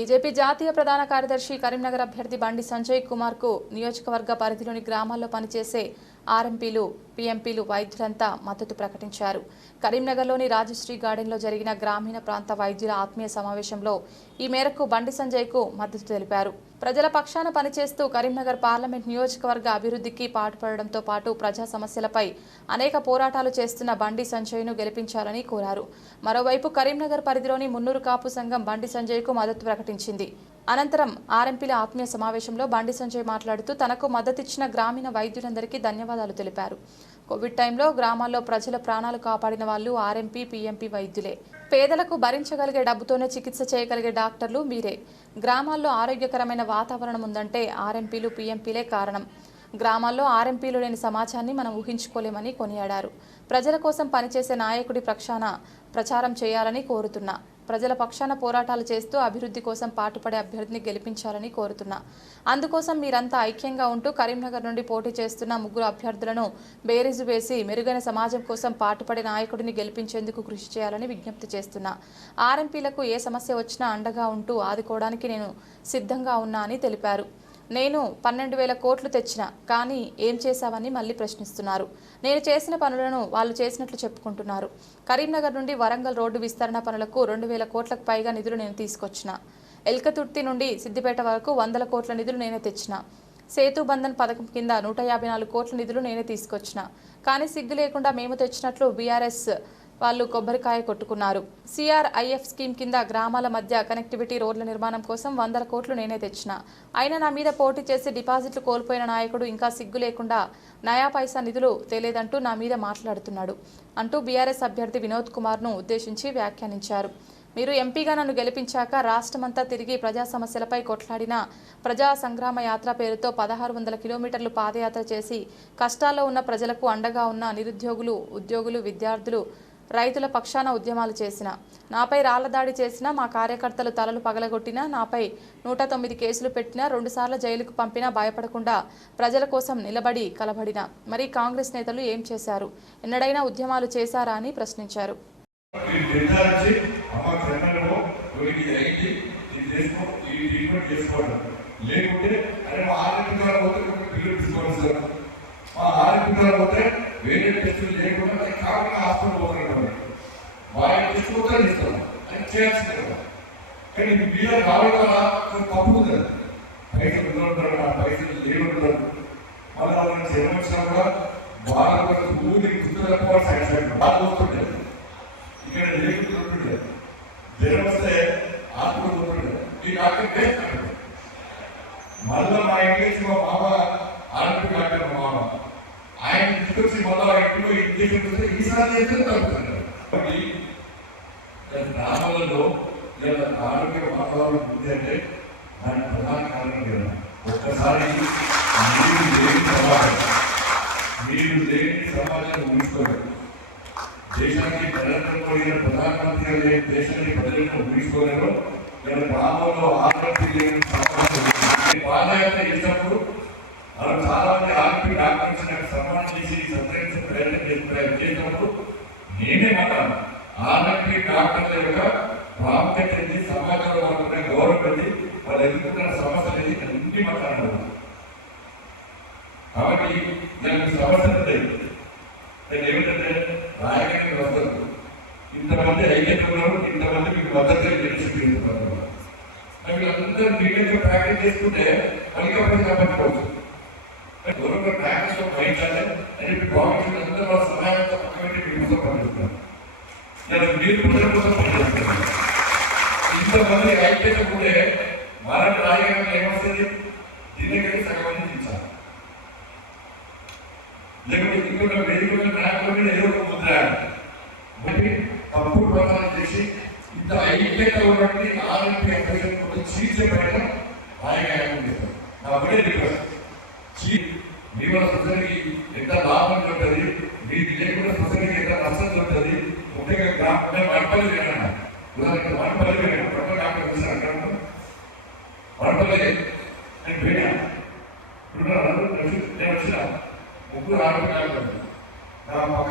BJP జాతీయ ప్రధాన కార్యదర్శి కరీంనగర్ అభ్యర్థి బండి సంజయ్ కుమార్ కు నియోజకవర్గ పరిధిలోని గ్రామాల్లో పనిచేసే ఆర్ఎంపీలు, పీఎంపీలు వైద్యులంతా మద్దతు ప్రకటించారు. కరీంనగర్లోని రాజశ్రీ గార్డెన్లో జరిగిన గ్రామీణ ప్రాంత వైద్యుల ఆత్మీయ సమావేశంలో ఈ మేరకు బండి సంజయ్ కు మద్దతు తెలిపారు. ప్రజల పక్షాన పనిచేస్తూ కరీంనగర్ పార్లమెంట్ నియోజకవర్గ అభివృద్ధికి పాటుపడడంతో పాటు ప్రజా సమస్యలపై అనేక పోరాటాలు చేస్తున్న బండి సంజయ్ను గెలిపించాలని కోరారు. మరోవైపు కరీంనగర్ పరిధిలోని మున్నూరు కాపు సంఘం బండి సంజయ్కు మద్దతు ప్రకటించింది. అనంతరం ఆర్ఎంపీల ఆత్మీయ సమావేశంలో బండి సంజయ్ మాట్లాడుతూ తనకు మద్దతిచ్చిన గ్రామీణ వైద్యులందరికీ ధన్యవాదాలు తెలిపారు. కోవిడ్ టైంలో గ్రామాల్లో ప్రజల ప్రాణాలు కాపాడిన వాళ్ళు ఆర్ఎంపీ, పీఎంపీ వైద్యులే. పేదలకు భరించగలిగే డబ్బుతోనే చికిత్స చేయగలిగే డాక్టర్లు మీరే. గ్రామాల్లో ఆరోగ్యకరమైన వాతావరణం ఉందంటే ఆర్ఎంపీలు, పీఎంపీలే కారణం. గ్రామాల్లో ఆర్ఎంపీలు లేని సమాజాన్ని మనం ఊహించుకోలేమని కొనియాడారు. ప్రజల కోసం పనిచేసే నాయకుడి పక్షాన ప్రచారం చేయాలని కోరుతున్నా. ప్రజల పక్షాన పోరాటాలు చేస్తూ అభివృద్ధి కోసం పాటుపడే అభ్యర్థిని గెలిపించాలని కోరుతున్నా. అందుకోసం మీరంతా ఐక్యంగా ఉంటూ కరీంనగర్ నుండి పోటీ చేస్తున్న ముగ్గురు అభ్యర్థులను బేరీజు వేసి మెరుగైన సమాజం కోసం పాటుపడే నాయకుడిని గెలిపించేందుకు కృషి చేయాలని విజ్ఞప్తి చేస్తున్నా. ఆర్ఎంపీలకు ఏ సమస్య వచ్చినా అండగా ఉంటూ ఆదుకోవడానికి నేను సిద్ధంగా ఉన్నా అని తెలిపారు. నేను 12,000 కోట్లు తెచ్చినా కానీ ఏం చేశావని మళ్ళీ ప్రశ్నిస్తున్నారు. నేను చేసిన పనులను వాళ్ళు చేసినట్లు చెప్పుకుంటున్నారు. కరీంనగర్ నుండి వరంగల్ రోడ్డు విస్తరణ పనులకు 2,000 కోట్లకు పైగా నిధులు నేను తీసుకొచ్చిన. ఎల్కతుర్తి నుండి సిద్దిపేట వరకు 100 కోట్ల నిధులు నేనే తెచ్చిన. సేతు బంధన్ పథకం కింద 154 కోట్ల నిధులు నేనే తీసుకొచ్చిన. కానీ సిగ్గు లేకుండా మేము తెచ్చినట్లు బీఆర్ఎస్ వాళ్ళు కొబ్బరికాయ కొట్టుకున్నారు. సిఆర్ఐఎఫ్ స్కీమ్ కింద గ్రామాల మధ్య కనెక్టివిటీ రోడ్ల నిర్మాణం కోసం 100 కోట్లు నేనే తెచ్చిన. అయినా నా మీద పోటీ చేసి డిపాజిట్లు కోల్పోయిన నాయకుడు ఇంకా సిగ్గు లేకుండా నయా పైసా నిధులు తేలేదంటూ నా మీద మాట్లాడుతున్నాడు అంటూ బీఆర్ఎస్ అభ్యర్థి వినోద్ కుమార్ను ఉద్దేశించి వ్యాఖ్యానించారు. మీరు ఎంపీగా నన్ను గెలిపించాక రాష్ట్రమంతా తిరిగి ప్రజా సమస్యలపై కొట్లాడిన ప్రజా సంగ్రామ యాత్ర పేరుతో 1600 కిలోమీటర్లు పాదయాత్ర చేసి కష్టాల్లో ఉన్న ప్రజలకు అండగా ఉన్న నిరుద్యోగులు, ఉద్యోగులు, విద్యార్థులు, రైతుల పక్షాన ఉద్యమాలు చేసిన, నాపై రాళ్లదాడి చేసిన, మా కార్యకర్తలు తలలు పగలగొట్టినా, నాపై 109 కేసులు పెట్టినా, 2 సార్లు జైలుకు పంపినా భయపడకుండా ప్రజల కోసం నిలబడి కలబడిన మరి కాంగ్రెస్ నేతలు ఏం చేశారు? ఎన్నడైనా ఉద్యమాలు చేశారా అని ప్రశ్నించారు. వేరే టెస్టులు చేయకుండా కాకుండా హాస్పిటల్ పోతున్నాడు వారి టెస్ట్ కూడా ఇస్తాం అని చేయాల్సింది కదా. కానీ వీళ్ళ కావాల తప్పు కదా, పైసలు ఉంటారు, ఆ పైసలు లేవుంటారు. మళ్ళీ వాళ్ళని జనం వచ్చినా కూడా వాళ్ళ ఊరికి గుర్తుపోవాలి సాటిస్ఫాక్షన్ బాగా పోతుంటారు. ఇక్కడ లేకుంటుండే జనం వస్తే హాస్పిటల్ పోతుండే ఈ డాక్టర్ చేస్తాడు. మళ్ళీ మా ఇంటికి మా మామ ఆరోగ్య డాక్టర్ మా మామ ఆయన తీసుకొచ్చి మళ్ళా ఇంట్లో ఈసారి చేస్తే తగ్గుతున్నారు. గ్రామాలలో ఆరోగ్య వాతావరణం ఉంది అంటే దానికి ప్రధాన కారణం కదా. ఒక్కసారి మీరు లేని సమాజాన్ని ఊహించుకోలేదు. దేశానికి ప్రధానమంత్రి ప్రధానమంత్రిగా లేని దేశాన్ని ప్రజలను ఊహించుకోలేరు. గ్రామంలో ఆరోగ్యం లేని సమాజం పాదయాత్ర చేసినప్పుడు వాళ్ళు చాలా మంది ఆర్పీ డాక్టర్స్ నాకు సన్మానం చేసి సంతరించే ప్రయత్నం చేసినప్పుడు నేనే మాట్లాడు ఆర్పీ డాక్టర్ల యొక్క ప్రాముఖ్యత ఏంటి, సమాజంలో వాళ్ళ గౌరవం ఏంటి, వాళ్ళు ఎదుర్కొంటున్న సమస్యలు ఏంటి అన్ని మాట్లాడారు. కాబట్టి దానికి సమస్యలు ఉంటాయి. నేను ఏమిటంటే రాయడానికి వస్తారు, ఇంతమంది ఐక్యత ఉన్నారు, ఇంతమంది మీకు భద్రత తెలుసుకుంటున్నారు. వీళ్ళందరూ మీడియంగా ప్రాక్టీస్ చేసుకుంటే పలికపడి కాపాడుకోవచ్చు. గౌరవ ప్రాక్టీస్ బయటాలి అని గవర్నమెంట్ అందరూ వాళ్ళ సహాయంతో పక్కన కోసం పనిచేస్తారు. మీరు ప్రజల కోసం పనిచేస్తారు. ఇంతమంది ఐక్యత ఉంటే మరణ రాయడానికి ఏమొస్తుంది? దీనికి సగం మంది తీర్చాలి. లేకపోతే ఇంకొక వేదిక ట్రాక్ల మీద ఏదో ఒక ముద్ర తప్పుడు ప్రచారం చేసి ఇంత ఐక్యత ఉన్నటువంటి ఆరోగ్య అభ్యర్థులు చీల్చే పెట్టడం రాయగాయం చేస్తారు. నా ఒకటే రిక్వెస్ట్, మీ వల్ల సొసైటీకి ఎంత లాభం ఉంటుంది, మీకు లేకుండా సొసైటీకి ఎంత నష్టం ఉంటుంది. ముఖ్యంగా గ్రామం వడపల్లి వేయన్నా ఉదాహరణ వడపల్లి వేయడం డాక్టర్ చూసాను వడపల్లి నేను పోయినా ఇప్పుడు నేను వచ్చిన ముగ్గురు ఆరోగ్య